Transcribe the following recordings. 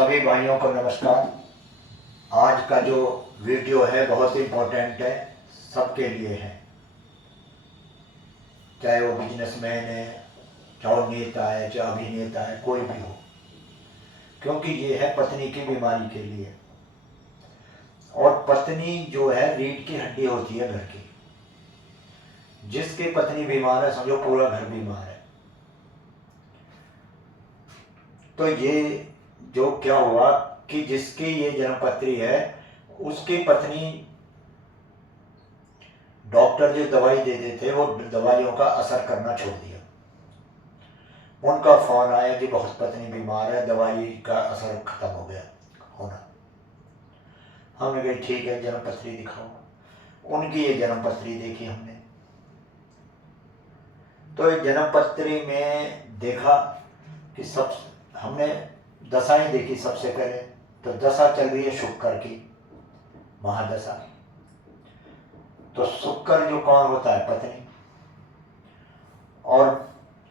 सभी भाइयों को नमस्कार। आज का जो वीडियो है बहुत इम्पोर्टेंट है, सबके लिए है, चाहे वो बिजनेसमैन है, चाहे वो नेता है, चाहे अभिनेता है, कोई भी हो, क्योंकि ये है पत्नी की बीमारी के लिए। और पत्नी जो है रीढ़ की हड्डी होती है घर की। जिसकी पत्नी बीमार है समझो पूरा घर बीमार है। तो ये जो क्या हुआ कि जिसकी ये जन्मपत्री है उसकी पत्नी, डॉक्टर जो दवाई देते थे वो दवाइयों का असर करना छोड़ दिया। उनका फोन आया कि बहुत पत्नी बीमार है, दवाई का असर खत्म हो गया होना। हमने कहा ठीक है, जन्मपत्री दिखाओ। उनकी ये जन्मपत्री देखी हमने। तो ये जन्मपत्री में देखा कि सब, हमने दशाएं देखी सबसे पहले। तो दशा चल रही है शुक्र की, महादशा। तो शुक्र जो कौन होता है, पत्नी। और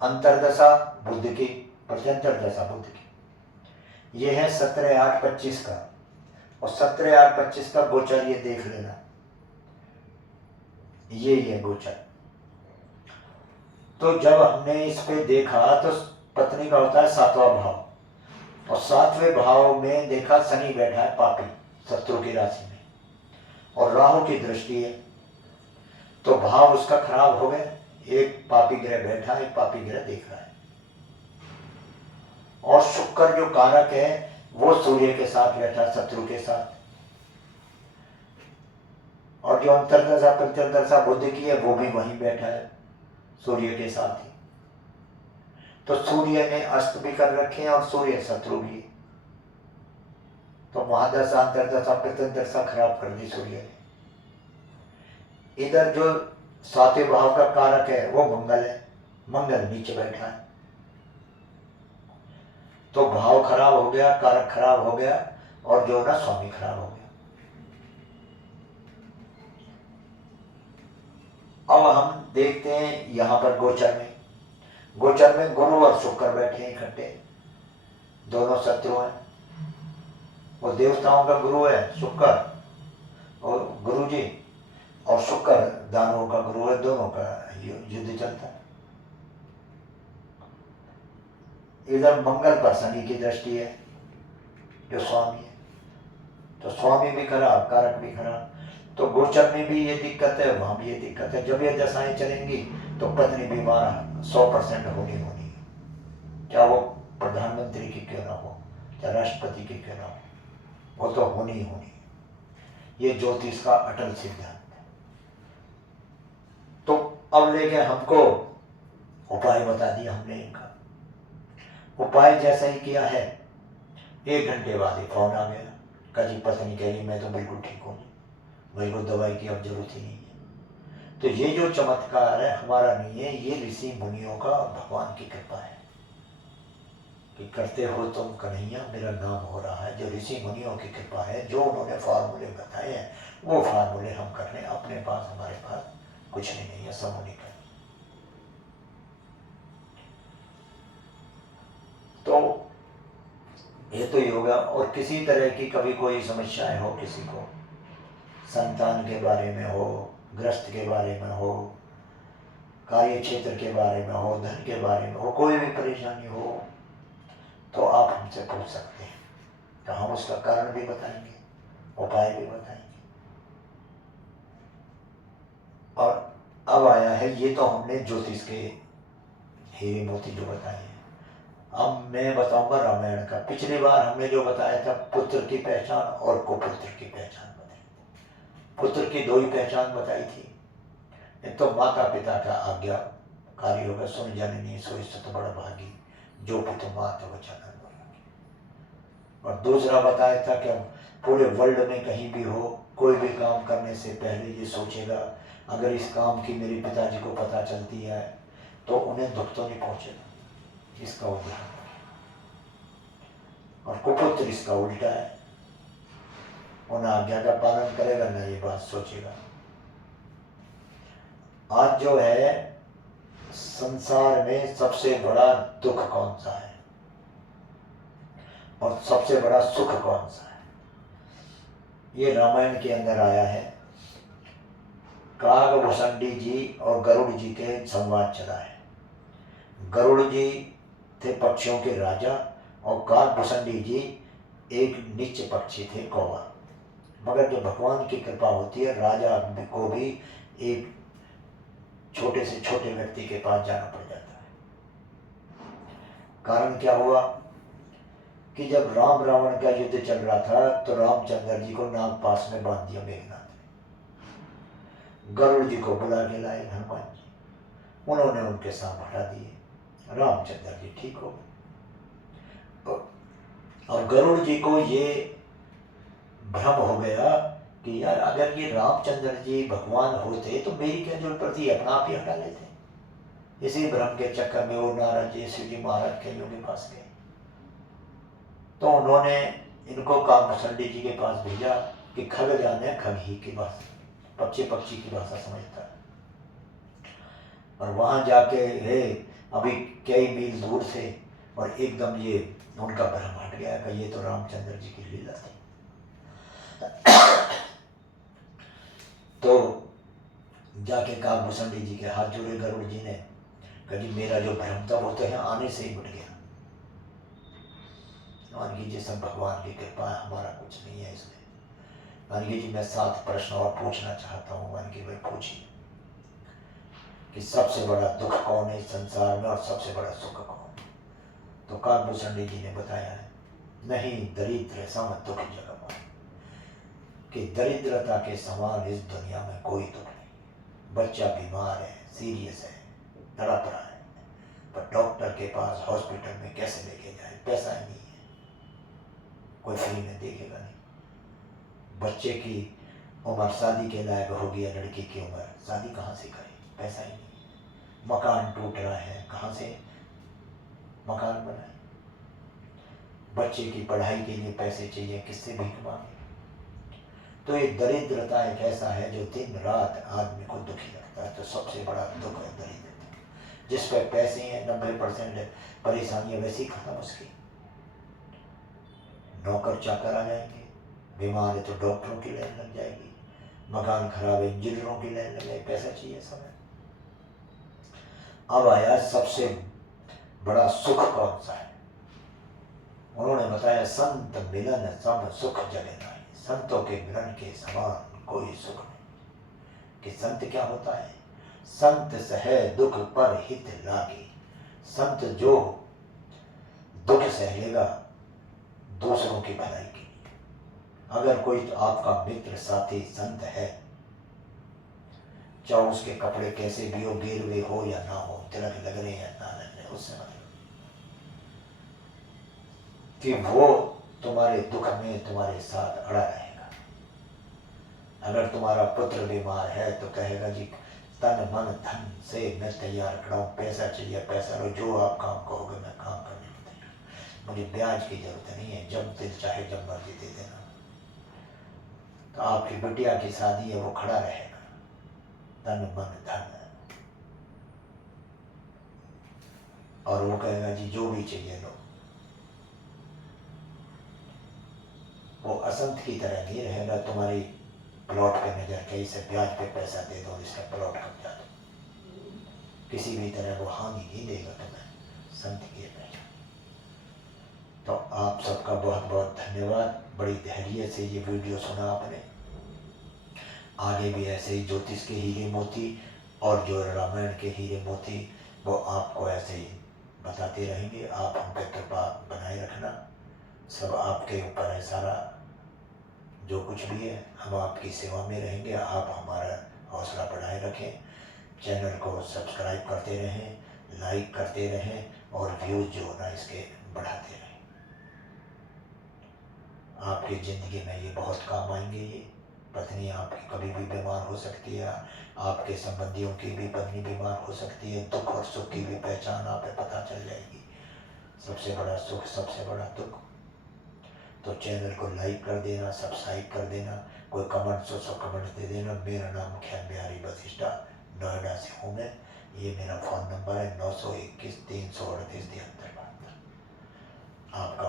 अंतरदशा बुध की, प्रत्यंतर दशा बुध की। ये है 17/8/25 का। और 17/8/25 का गोचर ये देख लेना, ये गोचर। तो जब हमने इस पे देखा तो पत्नी का होता है 7वां भाव, और 7वें भाव में देखा शनि बैठा है पापी, शत्रु की राशि में, और राहु की दृष्टि है। तो भाव उसका खराब हो गया। एक पापी ग्रह बैठा, एक पापी ग्रह देख रहा है। और शुक्र जो कारक है वो सूर्य के साथ बैठा, शत्रु के साथ। और जो अंतरदशा प्रत्यंतरदशा बुध की है वो भी वहीं बैठा है, सूर्य के साथ ही। तो सूर्य ने अस्त भी कर रखे हैं और सूर्य शत्रु भी है। तो महादशा अंतरदशा प्रत्यंतरदशा खराब कर दी सूर्य ने। इधर जो 7वें भाव का कारक है वो मंगल है, मंगल नीचे बैठा है। तो भाव खराब हो गया, कारक खराब हो गया, और जो ना स्वामी खराब हो गया। अब हम देखते हैं यहां पर गोचर में। गोचर में गुरु और शुक्र बैठे हैं इकट्ठे, दोनों शत्रु हैं। वो देवताओं का गुरु है शुक्र, और गुरु जी, और शुक्र दानवों का गुरु है। दोनों का युद्ध चलता है। इधर मंगल पर शनि की दृष्टि है, जो स्वामी है। तो स्वामी भी खराब, कारक भी खराब। तो गोचर में भी ये दिक्कत है, वहां भी ये दिक्कत है। जब ये दशाएं चलेंगी तो पत्नी बीमार 100% होनी है, चाहे वो प्रधानमंत्री की क्यों ना हो, चाहे राष्ट्रपति की क्यों ना हो, वो तो होनी ही होनी है। ये ज्योतिष का अटल सिद्धांत है। तो अब लेके हमको उपाय बता दिया हमने इनका। उपाय जैसा ही किया है, 1 घंटे बाद ही फोन आ गया। कभी पत्नी कह रही मैं तो बिल्कुल ठीक हूँ, मेरे को दवाई की अब जरूरत ही नहीं है। तो ये जो चमत्कार है हमारा नहीं है, ये ऋषि मुनियों का, भगवान की कृपा है कि करते हो तुम कन्हैया मेरा नाम हो रहा है। जो ऋषि मुनियों की कृपा है, जो उन्होंने फार्मूले बताए हैं वो फार्मूले हम कर रहे हैं। अपने पास, हमारे पास कुछ नहीं है, सब उन्हीं का। तो ये तो योगा। और किसी तरह की कभी कोई समस्याएं हो, किसी को संतान के बारे में हो, ग्रस्त के बारे में हो, कार्य क्षेत्र के बारे में हो, धन के बारे में हो, कोई भी परेशानी हो तो आप हमसे पूछ सकते हैं। तो हम उसका कारण भी बताएंगे, उपाय भी बताएंगे। और अब आया है, ये तो हमने ज्योतिष के हीरे मोती जो बताए हैं। अब मैं बताऊंगा रामायण का। पिछली बार हमने जो बताया था, पुत्र की पहचान और कुपुत्र की पहचान बताई थी। पुत्र की 2 ही पहचान बताई थी। एक तो माता पिता का आज्ञाकारी होगा, सुन जननी सोई सुत बड़ भागी, जो पितु मात वचन। और दूसरा बताया था कि पूरे वर्ल्ड में कहीं भी हो, कोई भी काम करने से पहले ये सोचेगा अगर इस काम की मेरे पिताजी को पता चलती है तो उन्हें दुख तो नहीं पहुंचेगा, इसका वो ध्यान रखें। और कुपुत्र इसका उल्टा है, उन आज्ञा का पालन करेगा ना ये बात सोचेगा। आज जो है संसार में सबसे बड़ा दुख कौन सा है? और सबसे बड़ा सुख कौन सा है? ये रामायण के अंदर आया है। कागभूषणी जी और गरुड़ जी के संवाद चला है। गरुड़ जी थे पक्षियों के राजा और कागभूषणी जी एक नीच पक्षी थे, कौवा। मगर जो भगवान की कृपा होती है, राजा को भी एक छोटे से छोटे व्यक्ति के पास जाना पड़ जाता है। कारण क्या हुआ कि जब राम रावण का युद्ध चल रहा था तो रामचंद्र जी को नागपास में बांध दिया मेघनाथ ने। गरुड़ जी को बुला के लाए हनुमान जी, उन्होंने उनके सांप हटा दिए, रामचंद्र जी ठीक हो गए। और गरुड़ जी को ये भ्रम हो गया कि यार अगर ये रामचंद्र जी भगवान होते तो मेरी क्या जरूरत पड़ती, अपना आप ही हटा लेते। इसी भ्रम के चक्कर में वो नारद जी शिव जी महाराज के के पास गए। तो उन्होंने इनको कागभूषणी जी के पास भेजा कि खग जाने खग ही की भाषा, पक्षी पक्षी की भाषा समझता है। और वहां जाके हे अभी कई मील दूर थे और एकदम ये उनका भ्रम हट गया कि ये तो रामचंद्र जी की लीला थी। तो जाके कागभूषणी जी के हाथ जोड़े गरुड़ जी ने, कहा जी मेरा जो भ्रम था वो तो यहाँ आने से ही मिट गया। मान लीजिए सब भगवान की कृपा है, हमारा कुछ नहीं है इसमें। मान लीजिए जी मैं 7 प्रश्न और पूछना चाहता हूँ। मान लीजिए भाई पूछिए कि सबसे बड़ा दुख कौन है इस संसार में और सबसे बड़ा सुख कौन? तो कागभूषणी जी ने बताया है, नहीं दरिद्र सम दुख जगमान, कि दरिद्रता के समान इस दुनिया में कोई दुख नहीं। बच्चा बीमार है, सीरियस है, तड़प रहा है, पर डॉक्टर के पास हॉस्पिटल में कैसे लेके जाए, पैसा ही नहीं है, कोई फ्री में देखेगा नहीं। बच्चे की उम्र शादी के लायक हो गया, लड़की की उम्र, शादी कहाँ से करे, पैसा ही नहीं। मकान टूट रहा है, कहाँ से मकान बनाए। बच्चे की पढ़ाई के लिए पैसे चाहिए, किससे भीख मांगे। तो ये दरिद्रता एक ऐसा है जो दिन रात आदमी को दुखी रखता है। तो सबसे बड़ा दुख है दरिद्रता। जिस पे पैसे हैं 90% परेशानियां वैसी खत्म उसकी। नौकर चाकर आ जाएंगे, बीमार है तो डॉक्टरों की लाइन लग जाएगी, मकान खराब है इंजीनियरों की लाइन लग जाएगी, पैसा चाहिए समय। अब आया सबसे बड़ा सुख कौन सा है? उन्होंने बताया संत मिलन सम सुख जगे नाहि, संतों के मिलन के समान कोई सुख नहीं। कि संत क्या होता है? संत सहे दुख पर हित लागे। संत जो दुख सह लेगा दूसरों की भलाई के लिए। अगर कोई तो आपका मित्र साथी संत है, चाहे उसके कपड़े कैसे भी हो, गिरवे हो या ना हो, तिलक लग रहे हैं ना लग रहे, उससे मतलब कि वो तुम्हारे दुख में तुम्हारे साथ अड़ा रहेगा। अगर तुम्हारा पुत्र बीमार है तो कहेगा जी तन मन धन से मैं तैयार खड़ा हूँ, पैसा चाहिए पैसा लो, जो आप काम कहोगे मैं काम करने को तैयार, मुझे ब्याज की जरूरत नहीं है, जब दिल चाहे जब मर्जी दे देना। तो आपकी बिटिया की शादी है, वो खड़ा रहेगा, तन मन धन, और वो कहेगा जी जो भी चाहिए लो। वो असंत की तरह नहीं रहेगा, तुम्हारी प्लॉट पे नजर कहीं से ब्याज पे पैसा दे दो, इसका प्लॉट कब्जा दो, किसी भी तरह वो हानि नहीं देगा तुम्हें, संत की पहचान। तो आप सबका बहुत बहुत धन्यवाद। बड़ी धैर्य से ये वीडियो सुना आपने। आगे भी ऐसे ही ज्योतिष के हीरे मोती और जो रामायण के हीरे मोती वो आपको ऐसे ही बताते रहेंगे। आप हम पे कृपा बनाए रखना, सब आपके ऊपर है सारा, जो कुछ भी है हम आपकी सेवा में रहेंगे। आप हमारा हौसला बढ़ाए रखें, चैनल को सब्सक्राइब करते रहें, लाइक करते रहें और व्यूज़ जो होना इसके बढ़ाते रहें। आपकी ज़िंदगी में ये बहुत काम आएंगे। ये पत्नी आपकी कभी भी बीमार हो सकती है, आपके संबंधियों की भी पत्नी बीमार हो सकती है, दुख और सुख की भी पहचान आप पता चल जाएगी। सबसे बड़ा सुख, सबसे बड़ा दुख। तो चैनल को लाइक कर देना, सब्सक्राइब कर देना, कोई कमेंट सो कमेंट दे देना। मेरा नाम ख्याल बिहारी वशिष्ठा, नोएडा से हूँ मैं। ये मेरा फ़ोन नंबर है 921 338 73 72। आपका